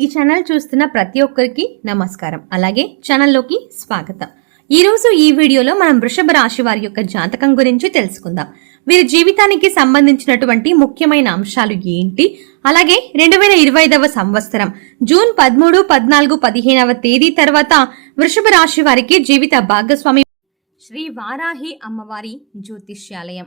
ఈ ఛానల్ చూస్తున్న ప్రతి ఒక్కరికి నమస్కారం. అలాగే ఛానల్లోకి స్వాగతం. ఈరోజు ఈ వీడియోలో మనం వృషభ రాశి వారి యొక్క జాతకం గురించి తెలుసుకుందాం. వీరి జీవితానికి సంబంధించినటువంటి ముఖ్యమైన అంశాలు ఏంటి? అలాగే రెండు వేల ఇరవై ఐదవ సంవత్సరం జూన్ పదమూడు పద్నాలుగు పదిహేనవ తేదీ తర్వాత వృషభ రాశి వారికి జీవిత భాగస్వామి శ్రీ వారాహి అమ్మవారి జ్యోతిష్యాలయం.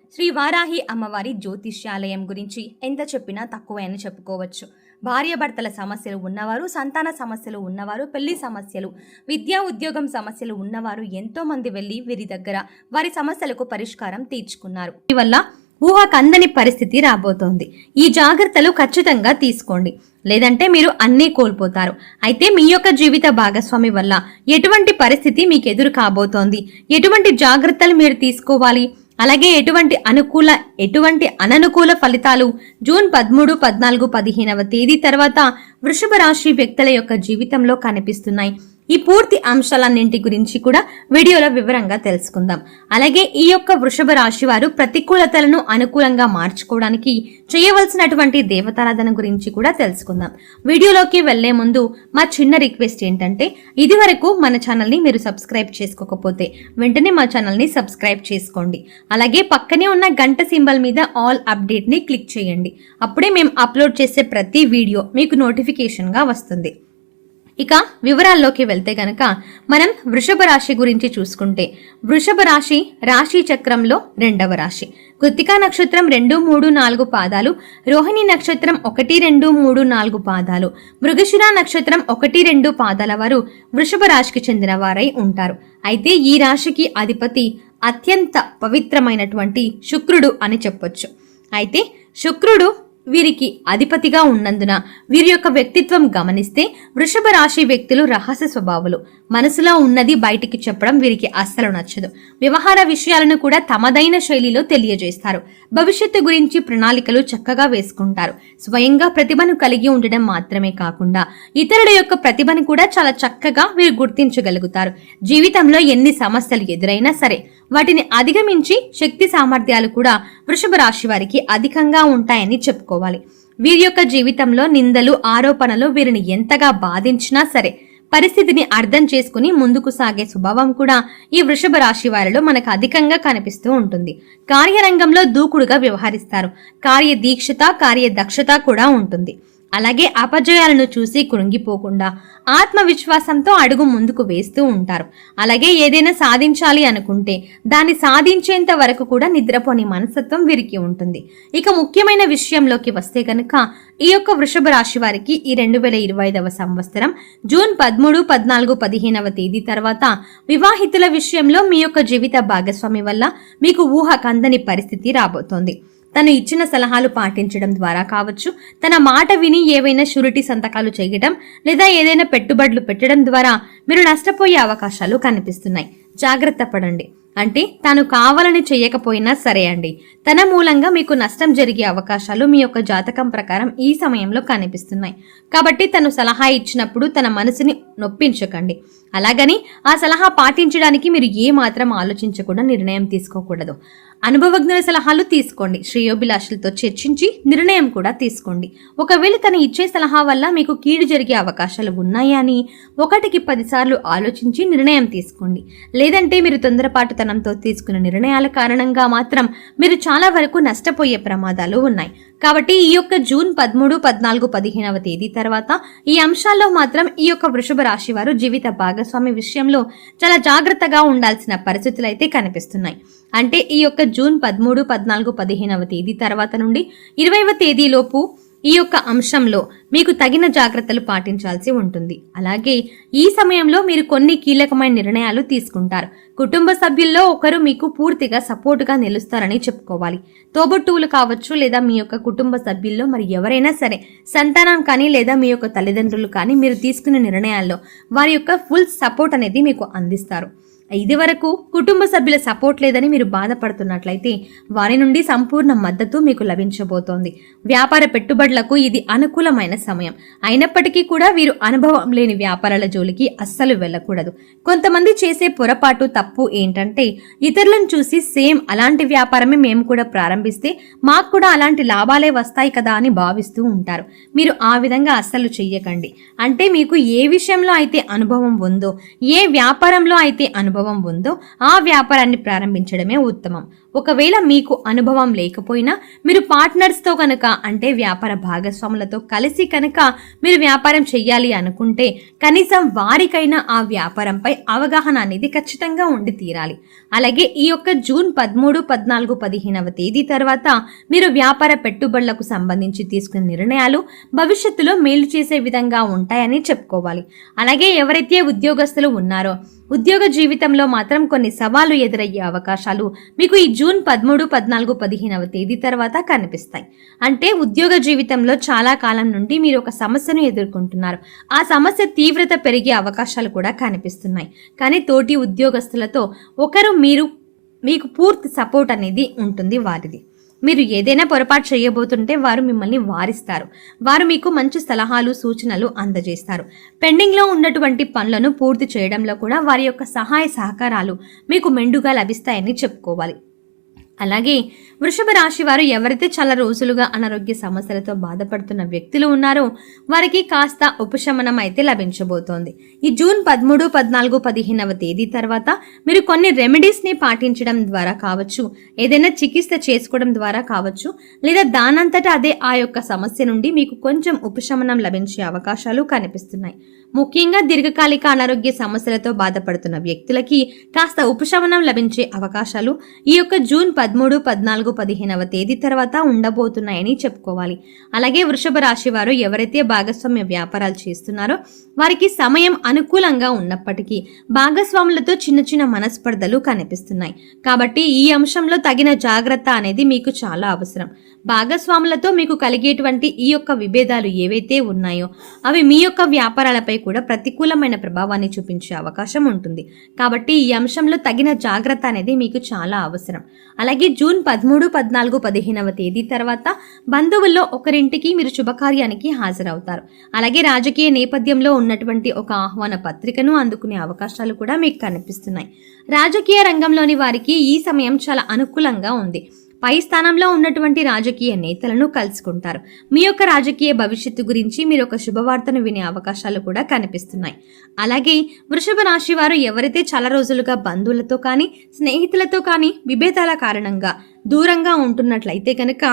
Shri Varahi అమ్మవారి జ్యోతిష్యాలయం గురించి ఎంత చెప్పినా తక్కువే అని చెప్పుకోవచ్చు భార్యాభర్తల సమస్యలు ఉన్నవారు సంతాన సమస్యలు ఉన్నవారు పెళ్ళి సమస్యలు విద్యా ఉద్యోగం సమస్యలు ఉన్నవారు ఎంతోమంది వెళ్ళి వీరి దగ్గర వారి సమస్యలకు పరిష్కారం తీర్చుకున్నారు. వల్ల ఊహకందని పరిస్థితి రాబోతోంది. ఈ జాగ్రత్తలు ఖచ్చితంగా తీసుకోండి. లేదంటే మీరు అన్నీ కోల్పోతారు. అయితే మీ యొక్క జీవిత భాగస్వామి వల్ల ఎటువంటి పరిస్థితి మీకు ఎదురు కాబోతోంది? ఎటువంటి జాగ్రత్తలు మీరు తీసుకోవాలి? అలాగే ఎటువంటి అనుకూల ఎటువంటి అననుకూల ఫలితాలు? జూన్ పదమూడు పద్నాలుగు పదిహేనవ తేదీ తర్వాత వృషభ రాశి వ్యక్తుల యొక్క జీవితంలో కనిపిస్తున్నాయి. ఈ పూర్తి అంశాలన్నింటి గురించి కూడా వీడియోలో వివరంగా తెలుసుకుందాం. అలాగే ఈ యొక్క వృషభ రాశి వారు ప్రతికూలతలను అనుకూలంగా మార్చుకోవడానికి చేయవలసినటువంటి దేవతారాధన గురించి కూడా తెలుసుకుందాం. వీడియోలోకి వెళ్ళే ముందు మా చిన్న రిక్వెస్ట్ ఏంటంటే ఇదివరకు మన ఛానల్ని మీరు సబ్స్క్రైబ్ చేసుకోకపోతే వెంటనే మా ఛానల్ని సబ్స్క్రైబ్ చేసుకోండి. అలాగే పక్కనే ఉన్న గంట సింబల్ మీద ఆల్ అప్డేట్ని క్లిక్ చేయండి. అప్పుడే మేము అప్లోడ్ చేసే ప్రతి వీడియో మీకు నోటిఫికేషన్గా వస్తుంది. ఇక వివరాల్లోకి వెళ్తే గనక మనం వృషభ రాశి గురించి చూసుకుంటే వృషభ రాశి రాశి చక్రంలో రెండవ రాశి. కృతికా నక్షత్రం రెండు మూడు నాలుగు పాదాలు రోహిణి నక్షత్రం ఒకటి రెండు మూడు నాలుగు పాదాలు మృగశిర నక్షత్రం ఒకటి రెండు పాదాల వారు వృషభ రాశికి చెందిన వారై ఉంటారు. అయితే ఈ రాశికి అధిపతి అత్యంత పవిత్రమైనటువంటి శుక్రుడు అని చెప్పొచ్చు. అయితే శుక్రుడు వీరికి అధిపతిగా ఉన్నందున వీరి యొక్క వ్యక్తిత్వం గమనిస్తే వృషభ రాశి వ్యక్తులు రహస్య స్వభావులు. మనసులో ఉన్నది బయటికి చెప్పడం వీరికి అస్సలు నచ్చదు. వ్యవహార విషయాలను కూడా తమదైన శైలిలో తెలియజేస్తారు. భవిష్యత్తు గురించి ప్రణాళికలు చక్కగా వేసుకుంటారు. స్వయంగా ప్రతిభను కలిగి ఉండడం మాత్రమే కాకుండా ఇతరుల యొక్క ప్రతిభను కూడా చాలా చక్కగా వీరు గుర్తించగలుగుతారు. జీవితంలో ఎన్ని సమస్యలు ఎదురైనా సరే వాటిని అధిగమించి శక్తి సామర్థ్యాలు కూడా వృషభ రాశి వారికి అధికంగా ఉంటాయని చెప్పుకోవాలి. వీరి యొక్క జీవితంలో నిందలు ఆరోపణలు వీరిని ఎంతగా బాధించినా సరే పరిస్థితిని అర్థం చేసుకుని ముందుకు సాగే స్వభావం కూడా ఈ వృషభ రాశి వారిలో మనకు అధికంగా కనిపిస్తూ ఉంటుంది. కార్యరంగంలో దూకుడుగా వ్యవహరిస్తారు. కార్యదీక్షత కార్యదక్షత కూడా ఉంటుంది. అలాగే అపజయాలను చూసి కృంగిపోకుండా ఆత్మవిశ్వాసంతో అడుగు ముందుకు వేస్తూ ఉంటారు. అలాగే ఏదైనా సాధించాలి అనుకుంటే దాన్ని సాధించేంత వరకు కూడా నిద్రపోని మనస్తత్వం వీరికి ఉంటుంది. ఇక ముఖ్యమైన విషయంలోకి వస్తే కనుక ఈ యొక్క వృషభ రాశి వారికి ఈ రెండు వేల ఇరవై ఐదవ సంవత్సరం జూన్ పదమూడు పద్నాలుగు పదిహేనవ తేదీ తర్వాత వివాహితుల విషయంలో మీ యొక్క జీవిత భాగస్వామి వల్ల మీకు ఊహ కందని పరిస్థితి రాబోతోంది. తను ఇచ్చిన సలహాలు పాటించడం ద్వారా కావచ్చు తన మాట విని ఏవైనా షూరిటీ సంతకాలు చేయడం లేదా ఏదైనా పెట్టుబడులు పెట్టడం ద్వారా మీరు నష్టపోయే అవకాశాలు కనిపిస్తున్నాయి. జాగ్రత్త పడండి. అంటే తాను కావాలని చేయకపోయినా సరే అండి. తన మూలంగా మీకు నష్టం జరిగే అవకాశాలు మీ యొక్క జాతకం ప్రకారం ఈ సమయంలో కనిపిస్తున్నాయి. కాబట్టి తను సలహా ఇచ్చినప్పుడు తన మనసుని నొప్పించకండి. అలాగని ఆ సలహా పాటించడానికి మీరు ఏ మాత్రం ఆలోచించకుండా నిర్ణయం తీసుకోకూడదు. అనుభవజ్ఞుల సలహాలు తీసుకోండి. శ్రేయోభిలాషులతో చర్చించి నిర్ణయం కూడా తీసుకోండి. ఒకవేళ తను ఇచ్చే సలహా వల్ల మీకు కీడు జరిగే అవకాశాలు ఉన్నాయని ఒకటికి పదిసార్లు ఆలోచించి నిర్ణయం తీసుకోండి. లేదంటే మీరు తొందరపాటుతనంతో తీసుకున్న నిర్ణయాల కారణంగా మాత్రం మీరు చాలా వరకు నష్టపోయే ప్రమాదాలు ఉన్నాయి. కాబట్టి ఈ యొక్క జూన్ పదమూడు పద్నాలుగు పదిహేనవ తేదీ తర్వాత ఈ అంశాల్లో మాత్రం ఈ యొక్క వృషభ రాశి వారు జీవిత భాగస్వామి విషయంలో చాలా జాగ్రత్తగా ఉండాల్సిన పరిస్థితులు అయితే కనిపిస్తున్నాయి. అంటే ఈ యొక్క జూన్ పదమూడు పద్నాలుగు పదిహేనవ తేదీ తర్వాత నుండి ఇరవైవ తేదీలోపు ఈ యొక్క అంశంలో మీకు తగిన జాగ్రత్తలు పాటించాల్సి ఉంటుంది. అలాగే ఈ సమయంలో మీరు కొన్ని కీలకమైన నిర్ణయాలు తీసుకుంటారు. కుటుంబ సభ్యుల్లో ఒకరు మీకు పూర్తిగా సపోర్టుగా నిలుస్తారని చెప్పుకోవాలి. తోబుట్టువులు కావచ్చు లేదా మీ యొక్క కుటుంబ సభ్యుల్లో మరి ఎవరైనా సరే సంతానం కానీ లేదా మీ యొక్క తల్లిదండ్రులు కానీ మీరు తీసుకునే నిర్ణయాల్లో వారి యొక్క ఫుల్ సపోర్ట్ అనేది మీకు అందిస్తారు. ఇది వరకు కుటుంబ సభ్యుల సపోర్ట్ లేదని మీరు బాధపడుతున్నట్లయితే వారి నుండి సంపూర్ణ మద్దతు మీకు లభించబోతోంది. వ్యాపార పెట్టుబడులకు ఇది అనుకూలమైన సమయం. అయినప్పటికీ కూడా వీరు అనుభవం లేని వ్యాపారాల జోలికి అస్సలు వెళ్ళకూడదు. కొంతమంది చేసే పొరపాటు తప్పు ఏంటంటే ఇతరులను చూసి సేమ్ అలాంటి వ్యాపారమే మేము కూడా ప్రారంభిస్తే మాకు కూడా అలాంటి లాభాలే వస్తాయి కదా అని భావిస్తూ ఉంటారు. మీరు ఆ విధంగా అస్సలు చెయ్యకండి. అంటే మీకు ఏ విషయంలో అయితే అనుభవం ఉందో ఏ వ్యాపారంలో అయితే అనుభవం ఉందో ఆ వ్యాపారాన్ని ప్రారంభించడమే ఉత్తమం. ఒకవేళ మీకు అనుభవం లేకపోయినా మీరు పార్ట్నర్స్తో కనుక అంటే వ్యాపార భాగస్వాములతో కలిసి కనుక మీరు వ్యాపారం చెయ్యాలి అనుకుంటే కనీసం వారికైనా ఆ వ్యాపారంపై అవగాహన అనేది ఖచ్చితంగా ఉండి తీరాలి. అలాగే ఈ యొక్క జూన్ పదమూడు పద్నాలుగు పదిహేనవ తేదీ తర్వాత మీరు వ్యాపార పెట్టుబడులకు సంబంధించి తీసుకున్న నిర్ణయాలు భవిష్యత్తులో మేలు చేసే విధంగా ఉంటాయని చెప్పుకోవాలి. అలాగే ఎవరైతే ఉద్యోగస్తులు ఉన్నారో ఉద్యోగ జీవితంలో మాత్రం కొన్ని సవాళ్ళు ఎదురయ్యే అవకాశాలు మీకు ఈ జూన్ పదమూడు పద్నాలుగు పదిహేనవ తేదీ తర్వాత కనిపిస్తాయి. అంటే ఉద్యోగ జీవితంలో చాలా కాలం నుండి మీరు ఒక సమస్యను ఎదుర్కొంటున్నారు. ఆ సమస్య తీవ్రత పెరిగే అవకాశాలు కూడా కనిపిస్తున్నాయి. కానీ తోటి ఉద్యోగస్తులతో ఒకరు మీరు మీకు పూర్తి సపోర్ట్ అనేది ఉంటుంది వారిది. మీరు ఏదైనా పొరపాటు చేయబోతుంటే వారు మిమ్మల్ని వారిస్తారు. వారు మీకు మంచి సలహాలు సూచనలు అందజేస్తారు. పెండింగ్లో ఉన్నటువంటి పనులను పూర్తి చేయడంలో కూడా వారి యొక్క సహాయ సహకారాలు మీకు మెండుగా లభిస్తాయని చెప్పుకోవాలి. అలాగే వృషభ రాశి వారు ఎవరైతే చాలా రోజులుగా అనారోగ్య సమస్యలతో బాధపడుతున్న వ్యక్తులు ఉన్నారో వారికి కాస్త ఉపశమనం అయితే లభించబోతోంది. ఈ జూన్ పదమూడు పద్నాలుగు పదిహేనవ తేదీ తర్వాత మీరు కొన్ని రెమెడీస్ని పాటించడం ద్వారా కావచ్చు ఏదైనా చికిత్స చేసుకోవడం ద్వారా కావచ్చు లేదా దానంతటా అదే ఆ యొక్క సమస్య నుండి మీకు కొంచెం ఉపశమనం లభించే అవకాశాలు కనిపిస్తున్నాయి. ముఖ్యంగా దీర్ఘకాలిక అనారోగ్య సమస్యలతో బాధపడుతున్న వ్యక్తులకి కాస్త ఉపశమనం లభించే అవకాశాలు ఈ యొక్క జూన్ పదమూడు పద్నాలుగు పదిహేనవ తేదీ తర్వాత ఉండబోతున్నాయని చెప్పుకోవాలి. అలాగే వృషభ రాశి వారు ఎవరైతే భాగస్వామ్య వ్యాపారాలు చేస్తున్నారో వారికి సమయం అనుకూలంగా ఉన్నప్పటికీ భాగస్వాములతో చిన్న చిన్న మనస్పర్ధలు కనిపిస్తున్నాయి. కాబట్టి ఈ అంశంలో తగిన జాగ్రత్త అనేది మీకు చాలా అవసరం. భాగస్వాములతో మీకు కలిగేటువంటి ఈ యొక్క విభేదాలు ఏవైతే ఉన్నాయో అవి మీ యొక్క వ్యాపారాలపై కూడా ప్రతికూలమైన ప్రభావాన్ని చూపించే అవకాశం ఉంటుంది. కాబట్టి ఈ అంశంలో తగిన జాగ్రత్త అనేది మీకు చాలా అవసరం. అలాగే జూన్ పదమూడు పద్నాలుగు పదిహేనవ తేదీ తర్వాత బంధువుల్లో ఒకరింటికి మీరు శుభకార్యానికి హాజరవుతారు. అలాగే రాజకీయ నేపథ్యంలో ఉన్నటువంటి ఒక ఆహ్వాన పత్రికను అందుకునే అవకాశాలు కూడా మీకు కనిపిస్తున్నాయి. రాజకీయ రంగంలోని వారికి ఈ సమయం చాలా అనుకూలంగా ఉంది. పై స్థానంలో ఉన్నటువంటి రాజకీయ నేతలను కలుసుకుంటారు. మీ యొక్క రాజకీయ భవిష్యత్తు గురించి మీరు ఒక శుభవార్తను వినే అవకాశాలు కూడా కనిపిస్తున్నాయి. అలాగే వృషభ రాశి వారు ఎవరైతే చాలా రోజులుగా బంధువులతో కానీ స్నేహితులతో కానీ విభేదాల కారణంగా దూరంగా ఉంటున్నట్లయితే కనుక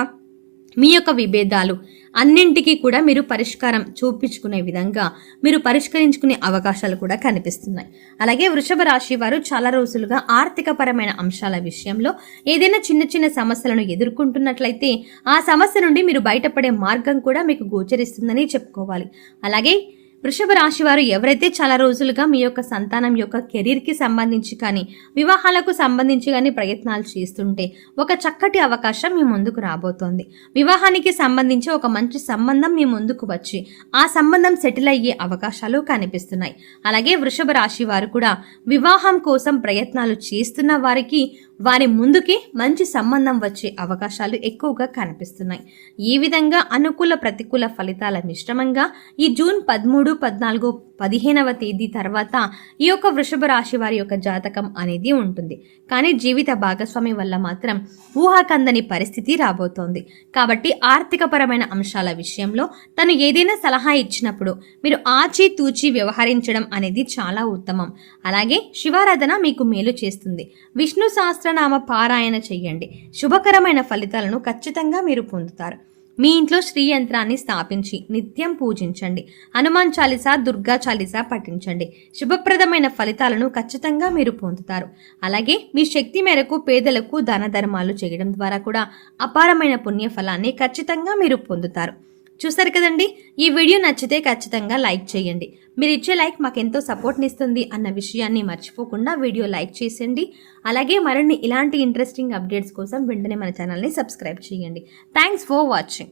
మీ యొక్క విభేదాలు అన్నింటికీ కూడా మీరు పరిష్కారం చూపించుకునే విధంగా మీరు పరిష్కరించుకునే అవకాశాలు కూడా కనిపిస్తున్నాయి. అలాగే వృషభ రాశి వారు చాలా రోజులుగా ఆర్థికపరమైన అంశాల విషయంలో ఏదైనా చిన్న చిన్న సమస్యలను ఎదుర్కొంటున్నట్లయితే ఆ సమస్య నుండి మీరు బయటపడే మార్గం కూడా మీకు గోచరిస్తుందని చెప్పుకోవాలి. అలాగే వృషభ రాశి వారు ఎవరైతే చాలా రోజులుగా మీ యొక్క సంతానం యొక్క కెరీర్కి సంబంధించి కానీ వివాహాలకు సంబంధించి కానీ ప్రయత్నాలు చేస్తుంటే ఒక చక్కటి అవకాశం మీ ముందుకు రాబోతోంది. వివాహానికి సంబంధించి ఒక మంచి సంబంధం మీ ముందుకు వచ్చి ఆ సంబంధం సెటిల్ అయ్యే అవకాశాలు కనిపిస్తున్నాయి. అలాగే వృషభ రాశి వారు కూడా వివాహం కోసం ప్రయత్నాలు చేస్తున్న వారికి వారి ముందుకి మంచి సంబంధం వచ్చే అవకాశాలు ఎక్కువగా కనిపిస్తున్నాయి. ఈ విధంగా అనుకూల ప్రతికూల ఫలితాల మిశ్రమంగా ఈ జూన్ పదమూడు పద్నాలుగు పదిహేనవ తేదీ తర్వాత ఈ యొక్క వృషభ రాశి వారి యొక్క జాతకం అనేది ఉంటుంది. కానీ జీవిత భాగస్వామి వల్ల మాత్రం ఊహాకందని పరిస్థితి రాబోతోంది. కాబట్టి ఆర్థికపరమైన అంశాల విషయంలో తను ఏదైనా సలహా ఇచ్చినప్పుడు మీరు ఆచి తూచి వ్యవహరించడం అనేది చాలా ఉత్తమం. అలాగే శివారాధన మీకు మేలు చేస్తుంది. విష్ణు సహస్రనామ పారాయణ చేయండి శుభకరమైన ఫలితాలను ఖచ్చితంగా మీరు పొందుతారు. మీ ఇంట్లో శ్రీ యంత్రాన్ని స్థాపించి నిత్యం పూజించండి. హనుమాన్ చాలీసా దుర్గా చాలీసా పఠించండి. శుభప్రదమైన ఫలితాలను ఖచ్చితంగా మీరు పొందుతారు. అలాగే మీ శక్తి మేరకు పేదలకు దాన ధర్మాలు చేయడం ద్వారా కూడా అపారమైన పుణ్య ఫలాన్ని ఖచ్చితంగా మీరు పొందుతారు. చూసారు కదండి? ఈ వీడియో నచ్చితే ఖచ్చితంగా లైక్ చేయండి. మీరు ఇచ్చే లైక్ మాకు ఎంతో సపోర్ట్ని ఇస్తుంది అన్న విషయాన్ని మర్చిపోకుండా వీడియో లైక్ చేసేయండి. అలాగే మరిన్ని ఇలాంటి ఇంట్రెస్టింగ్ అప్డేట్స్ కోసం వెంటనే మన ఛానల్ని సబ్స్క్రైబ్ చేయండి. Thanks for watching.